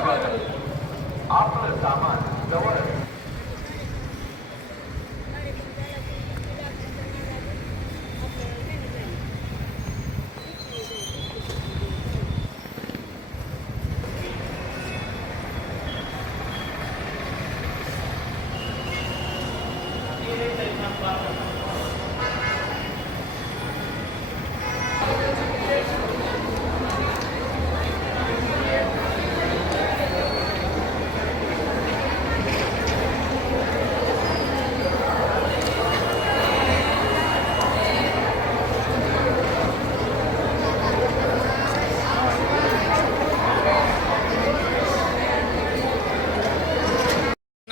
नगराचा आपलं सामान जवळच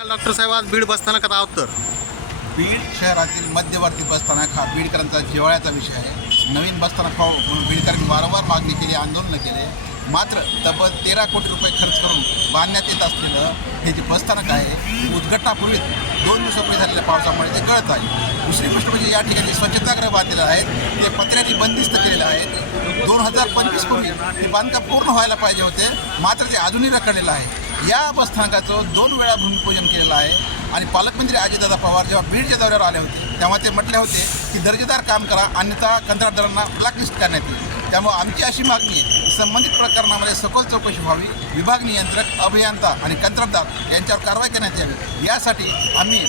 डॉक्टर साहेब आज बीड बसस्थानकात आहोत तर बीड शहरातील मध्यवर्ती बसस्थानक हा बीडकरांचा जिवाळ्याचा विषय आहे नवीन बसस्थानक म्हणून बीडकरांनी वारंवार मागणी केली आंदोलनं केले मात्र तब्बल तेरा कोटी रुपये खर्च करून बांधण्यात येत असलेलं हे जे बसस्थानक आहे उद्घाटनापूर्वीच दोन दिवसापूर्वी झालेल्या पावसामुळे ते गळत आहे दुसरी गोष्ट म्हणजे या ठिकाणी स्वच्छताग्रह बांधलेलं आहे ते पत्र्याने बंदिस्त केलेलं आहे दोन हजार पंचवीसपूर्वी हे बांधकाम पूर्ण व्हायला पाहिजे होते मात्र ते अजूनही रखडलेलं आहे या बसस्थानकाचं दोन वेळा भूमिपूजन केलेलं आहे आणि पालकमंत्री अजितदादा पवार जेव्हा बीडच्या दौऱ्यावर आले होते तेव्हा ते म्हटले होते की दर्जेदार काम करा अन्यथा कंत्राटदारांना ब्लॅकलिस्ट करण्यात येईल त्यामुळे आमची अशी मागणी आहे संबंधित प्रकरणामध्ये सखोल चौकशी व्हावी विभाग नियंत्रक अभियंता आणि कंत्राटदार यांच्यावर कारवाई करण्यात यावी यासाठी आम्ही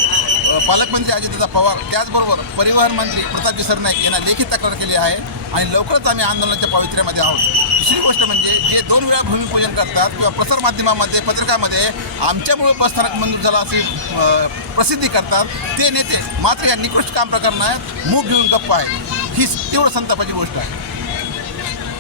पालकमंत्री अजितदादा पवार त्याचबरोबर परिवहन मंत्री प्रतापजी सरनाईक यांना लेखी तक्रार केली आहे आणि लवकरच आम्ही आंदोलनाच्या पावित्र्यामध्ये आहोत दुसरी गोष्ट म्हणजे जे दोन वेळा भूमिपूजन करतात किंवा प्रसारमाध्यमामध्ये पत्रकामध्ये आमच्यामुळे प्रस्थानक मंजूर झाला अशी प्रसिद्धी करतात ते नेते मात्र या निकृष्ट काम प्रकरणं मूग घेऊन गप्प आहे ही तेवढं संतापाची गोष्ट आहे